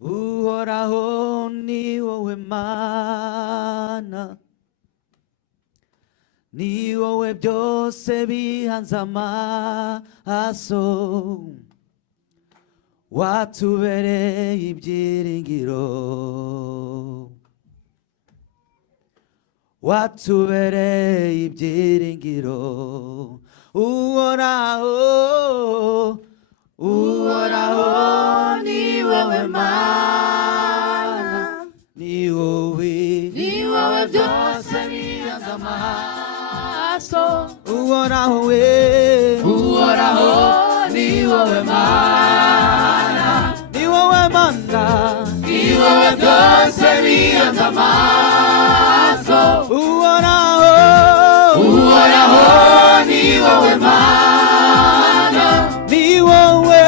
uhoraho ni wowe mana, ni wowe byose bihanze amaso, watubereye ibyiringiro, watubereye ibyiringiro, uhoraho, uhoraho ni wowe mana, ni wowe byose bihanze amaso, uhoraho we, uhoraho ni wowe mana, ni wowe mana, ni wowe byose bihanze amaso, uhoraho, uhoraho ni wowe mana, ni wowe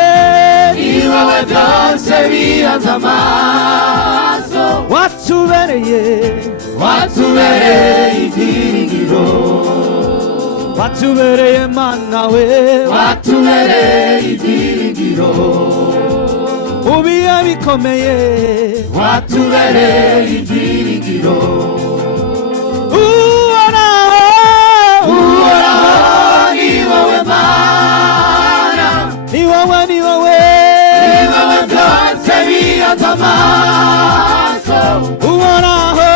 byose bihanze amaso, watubereye ibyiringiro, watubereye mana we, watubereye ibyiringiro, mu bihe bikomeye, watubereye ibyiringiro, uhoraho ni wowe mana, ni wowe, ni wowe byose bihanze amaso, uhoraho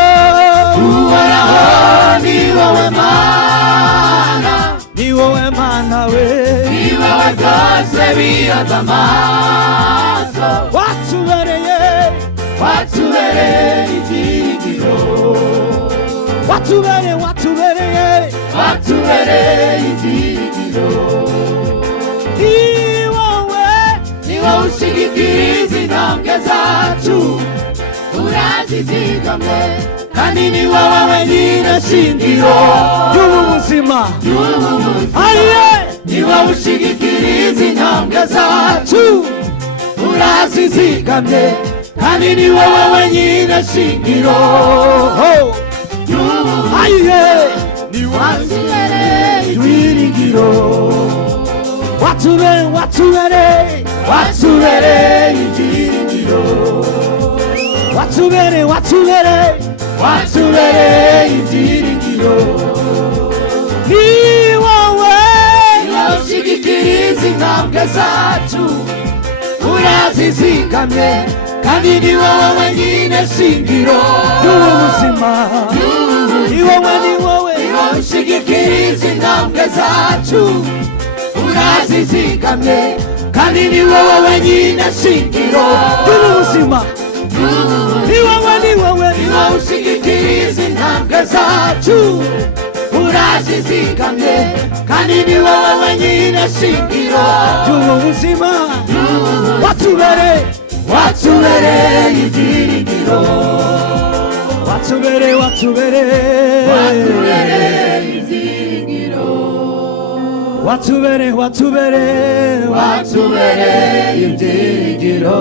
ni wowe mana, ni wowe mana we, ni wowe byose bihanze amaso, watubereye ibyiringiro, watubereye ibyiringiro, ni wowe ushigikiriza intambwe zacu, urazizigamye, kandi ni wowe wenyine shingiro ry'ubu buzima, ni wowe ushigikiriza intambwe zacu, urazizigamye, kandi ni wowe wenyine shingiro ni watubereye ibyiringiro, watubereye ibyiringiro, watubereye ibyiringiro, ni wowe ushigikiriza intambwe zacu, urazizigamye, kandi ni wowe wenyine shingiro ry'ubuzima, ni wowe ushigikiriza intambwe zacu, urazizigamye, kandi ni wowe wenyine shingiro ry'ubuzima, ni wowe ushigikiriza intambwe zacu, urazizigamye, kandi ni wowe wenyine shingiro ry'ubuzima, watubereye ibyiringiro, watubereye ibyiringiro, watubereye ibyiringiro.